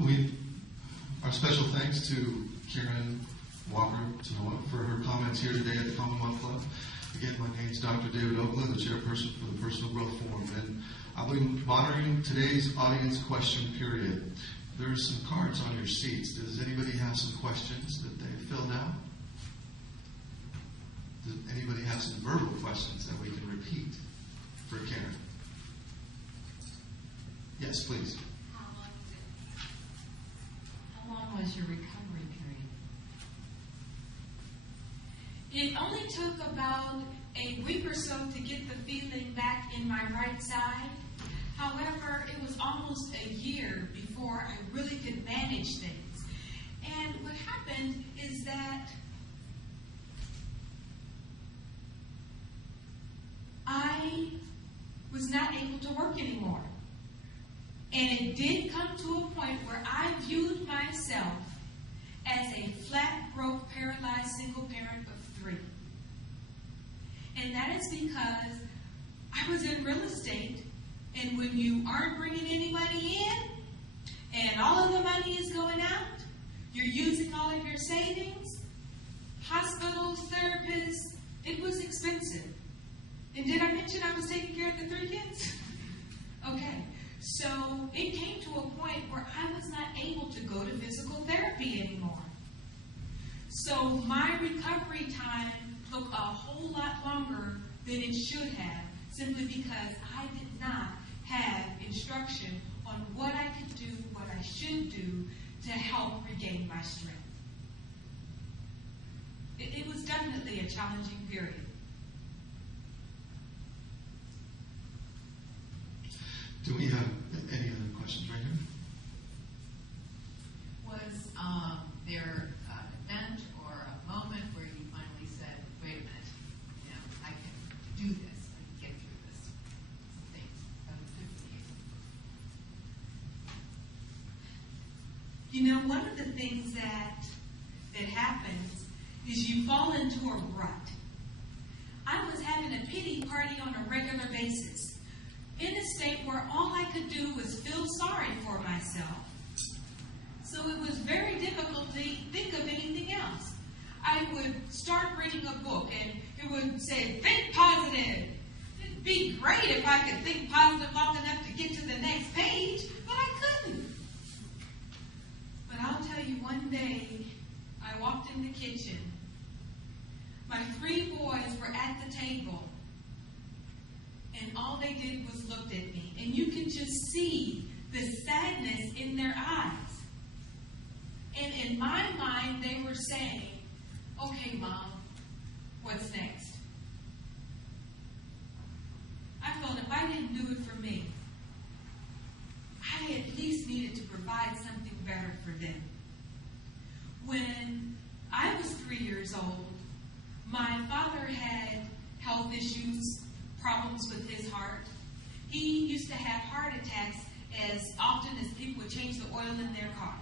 Our special thanks to Karen Walker-Tunoa for her comments here today at the Commonwealth Club. Again, my name is Dr. David Oakland, the chairperson for the Personal Growth Forum, and I'll be monitoring today's audience question period. There's some cards on your seats. Does anybody have some questions that they filled out? Does anybody have some verbal questions that we can repeat for Karen? Yes, please. How long was your recovery period? It only took about a week or so to get the feeling back in my right side. However, it was almost a year before I really could manage things. And what happened is that I was not able to work anymore. And it did come to a point where I viewed myself as a flat, broke, paralyzed single parent of 3. And that is because I was in real estate, and when you aren't bringing any money in, and all of the money is going out, you're using all of your savings, hospitals, therapists, it was expensive. And did I mention I was taking care of the 3 kids? Okay. So it came to a point where I was not able to go to physical therapy anymore. So my recovery time took a whole lot longer than it should have, simply because I did not have instruction on what I could do, what I should do to help regain my strength. It was definitely a challenging period. Do we have any other questions right here? Was there an event or a moment where you finally said, wait a minute, I can do this, I can get through this? Things that was good for you. One of the things that happens is you fall into a rut. I was having a pity party on a regular basis, in a state where all I could do was feel sorry for myself. So it was very difficult to think of anything else. I would start reading a book and it would say, think positive. It'd be great if I could think positive long enough to get to the next page, but I couldn't. But I'll tell you, one day I walked in the kitchen. My 3 boys were at the table. And all they did was looked at me. And you can just see the sadness in their eyes. And in my mind, they were saying, okay, Mom, what's next? I felt if I didn't do it for me, I at least needed to provide something better for them. When I was 3 years old, my father had health issues, problems with his heart. He used to have heart attacks as often as people would change the oil in their car.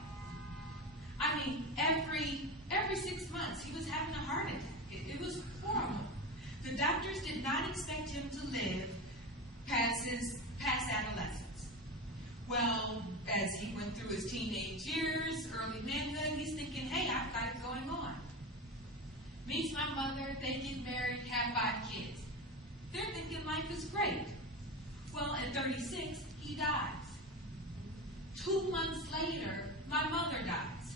I mean, every 6 months he was having a heart attack. It was horrible. The doctors did not expect him to live past adolescence. Well, as he went through his teenage years, early manhood, he's thinking, hey, I've got it going on. Meets my mother, they get married, have 5 kids. They're thinking life is great. Well, at 36, he dies. 2 months later, my mother dies.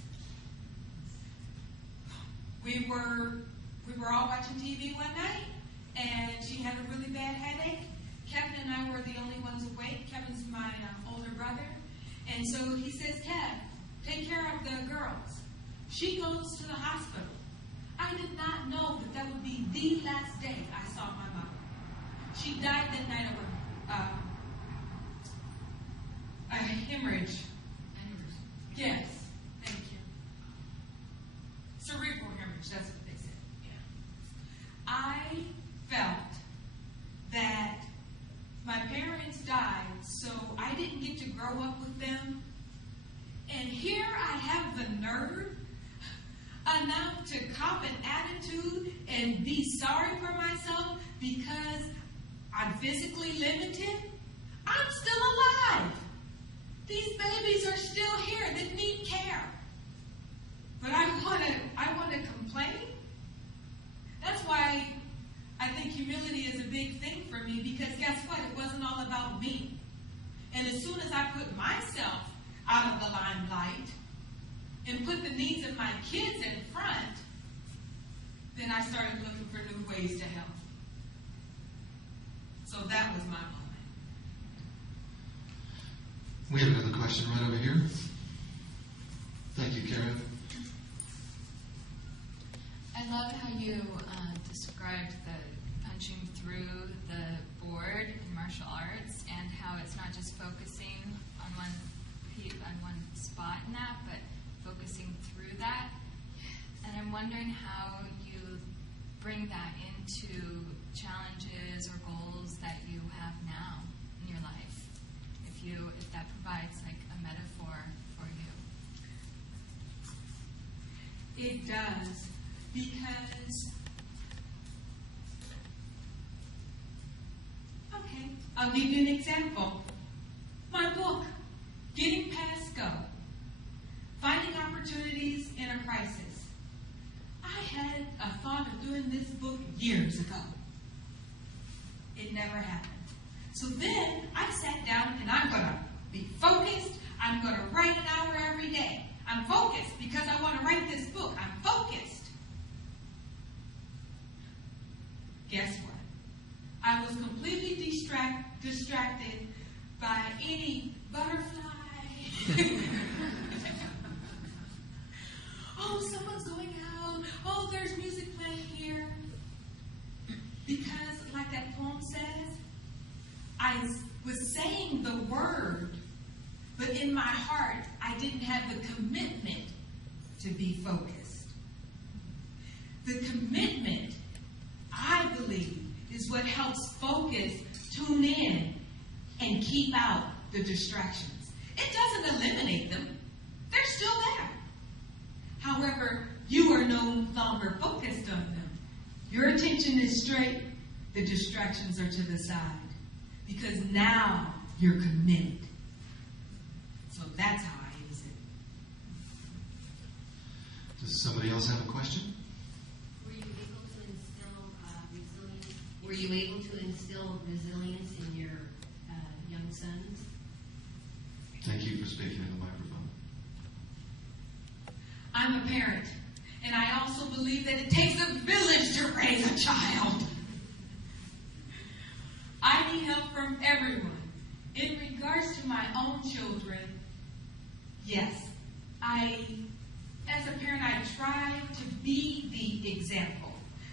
We were all watching TV one night, and she had a really bad headache. Kevin and I were the only ones awake. Kevin's my older brother. And so he says, Kev, take care of the girls. She goes to the hospital. I did not know that would be the last day I saw my mother. She died that night of a hemorrhage. Yes, thank you. Cerebral hemorrhage, that's what they said. Yeah. I felt that my parents died, so I didn't get to grow up with them. And here I have the nerve enough to cop an attitude and be sorry for myself because I'm physically limited. I'm still alive. These babies are still here that need care. But I want to complain? That's why I think humility is a big thing for me, because guess what? It wasn't all about me. And as soon as I put myself out of the limelight and put the needs of my kids in front, then I started looking for new ways to help. So that was my moment. We have another question right over here. Thank you, Karen. I love how you described the punching through the board in martial arts, and how it's not just focusing on one spot in that, but focusing through that. And I'm wondering how you bring that into challenges or goals that you have now in your life. If that provides like a metaphor for you. It does, because, okay, I'll give you an example. My book, Getting Past Go, Finding Opportunities in a Crisis. I had a thought of doing this book years ago. It never happened. So then I sat down and I'm going to be focused. I'm going to write an hour every day. I'm focused because I want to write this book. I'm focused. Guess what? I was completely distracted by any butterfly. Oh, someone's going out. Oh, there's music playing here. Because, like that poem says, I was saying the word, but in my heart, I didn't have the commitment to be focused. The commitment, I believe, is what helps focus tune in and keep out the distractions. It doesn't eliminate them. They're still there. However, you are no longer focused on them. Your attention is straight. The distractions are to the side. Because now you're committed. So that's how I use it. Does somebody else have a question? Were you able to instill resilience in your young sons? Thank you for speaking in the microphone. I'm a parent, and I also believe that it takes a village to raise a child. I need help from everyone. In regards to my own children, yes, as a parent, I try to be the example.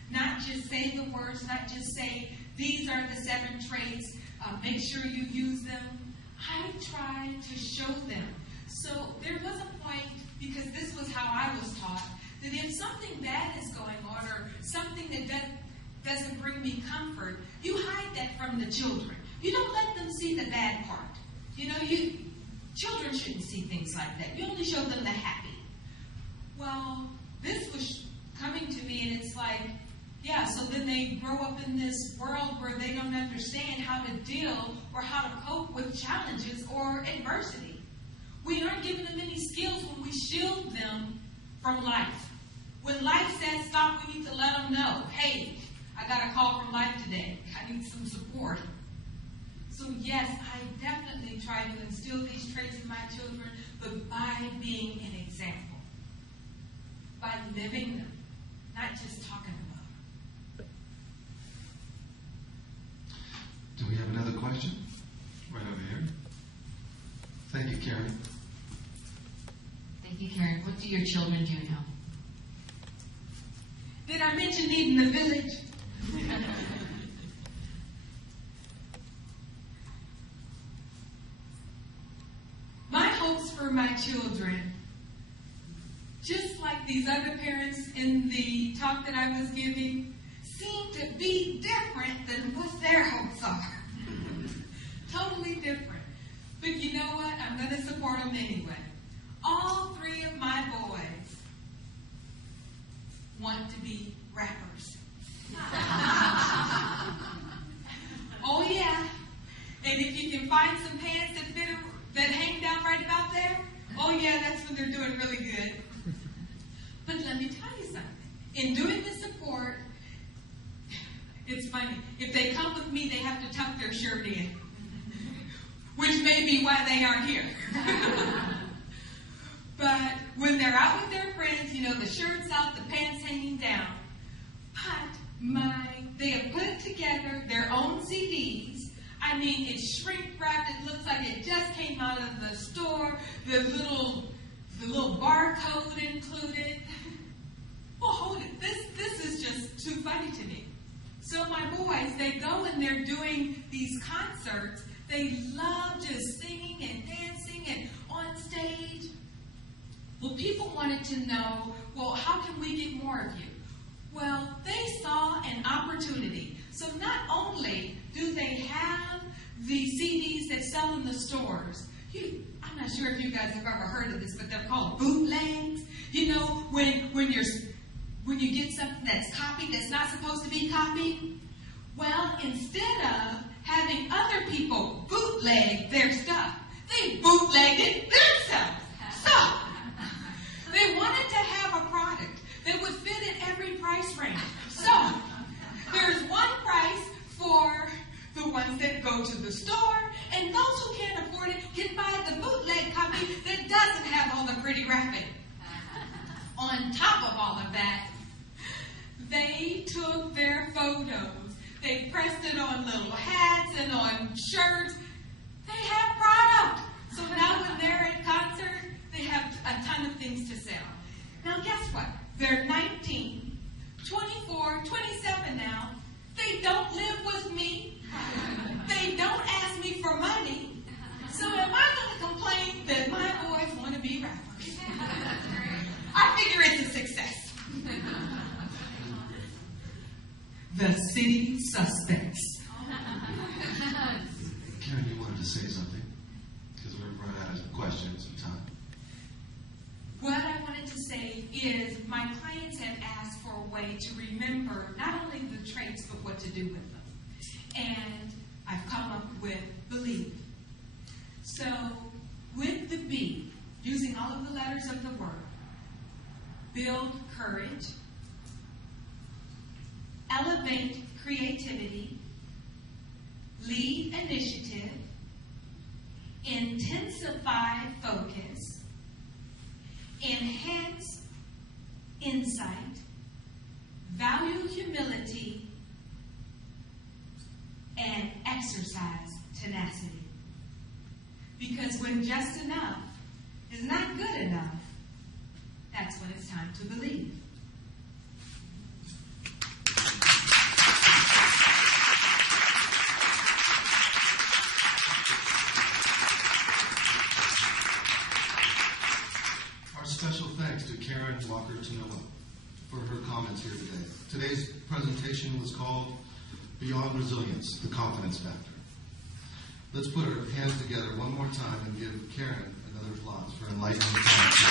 Not just say the words, not just say, these are the 7 traits, make sure you use them. I try to show them. So there was a point, because this was how I was taught, that if something bad is going on or something that doesn't bring me comfort, you hide that from the children. You don't let them see the bad part. You know, children shouldn't see things like that. You only show them the happy. Well, this was coming to me, and it's like, yeah, so then they grow up in this world where they don't understand how to deal or how to cope with challenges or adversity. We aren't giving them any skills when we shield them from life. When life says stop, we need to let them know, hey, I got a call from life today. I need some support. So yes, I definitely try to instill these traits in my children, but by being an example. By living them, not just talking about them. Do we have another question? Right over here. Thank you, Karen. Thank you, Karen. What do your children do now? Did I mention needing the village? My hopes for my children, just like these other parents in the talk that I was giving, seem to be different than what their hopes are. Totally different. But you know what? I'm going to support them anyway. All 3 of my boys want to be rappers. Oh yeah. And if you can find some pants that hang down right it's funny. If they come with me, they have to tuck their shirt in, which may be why they aren't here. But when they're out with their friends, you know, the shirt's out, the pants hanging down. But they have put together their own CDs. I mean, it's shrink wrapped. It looks like it just came out of the store. The little barcode included. Well, hold it. This is just too funny to me. So my boys, they go and they're doing these concerts. They love just singing and dancing and on stage. Well, people wanted to know, well, how can we get more of you? Well, they saw an opportunity. So not only do they have the CDs that sell in the stores, I'm not sure if you guys have ever heard of this, but they're called bootlegs. You know, when you get something that's copied that's not supposed to be copied. Well, instead of having other people bootleg their stuff, they bootlegged it themselves. So they wanted to have a product that would fit in every price range. So there's one price for the ones that go to the store, and those who can't afford it can buy the bootleg copy that doesn't have all the pretty graphic. On top of all of that, they took their photos. They pressed it on little hats and on shirts. They have product. So now when they're at concert, they have a ton of things to sell. Now guess what? They're 19, 24, 27 now. They don't live with me. They don't ask me for money. So am I going to complain that my boys want to be rappers? I figure it's a success. The city suspects. Karen, you wanted to say something? Because we're running out of questions and time. What I wanted to say is my clients have asked for a way to remember not only the traits, but what to do with them. And I've come up with believe. So with the B, using all of the letters of the word, build courage, elevate creativity, lead initiative, intensify focus, enhance insight, value humility, and exercise tenacity. Because when just enough is not good enough, that's when it's time to believe. Our special thanks to Karen Walker-Tunoa for her comments here today. Today's presentation was called Beyond Resilience, the Confidence Factor. Let's put our hands together one more time and give Karen another applause for enlightening comments.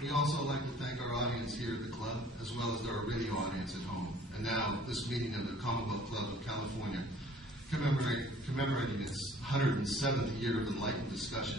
We also like to thank our audience here at the club, as well as our radio audience at home. And now, this meeting of the Commonwealth Club of California, commemorating its 107th year of enlightened discussion